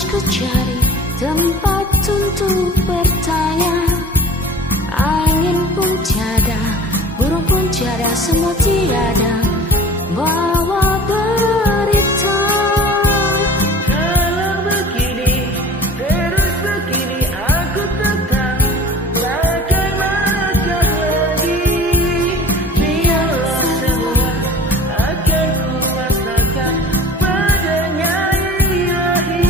Terus ku cari tempat untuk bertanya. Angin pun tiada, burung pun tiada, semua tiada bawa berita. Kalau begini, terus begini, aku tak tahu bagaimanakah lagi. Biarlah semua akan ku pasrahkan padanya ilahi.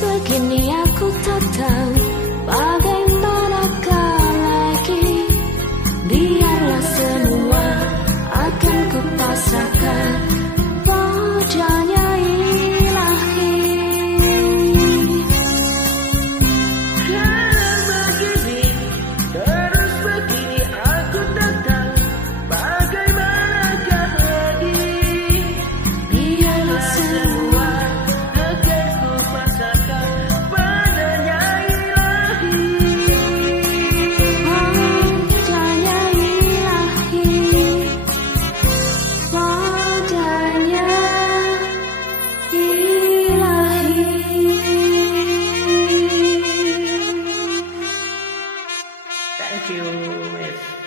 Begini aku tak tahu bagaimanakah lagi. Biarlah semua akan ku pasrahkan padanya ilahi. Kalau begini, terus begini, aku tak tahu bagaimanakah lagi. Biarlah semua akan ku pasrahkan padanya ilahi. padanya ilahi, padanya ilahi. Thank you, Miss.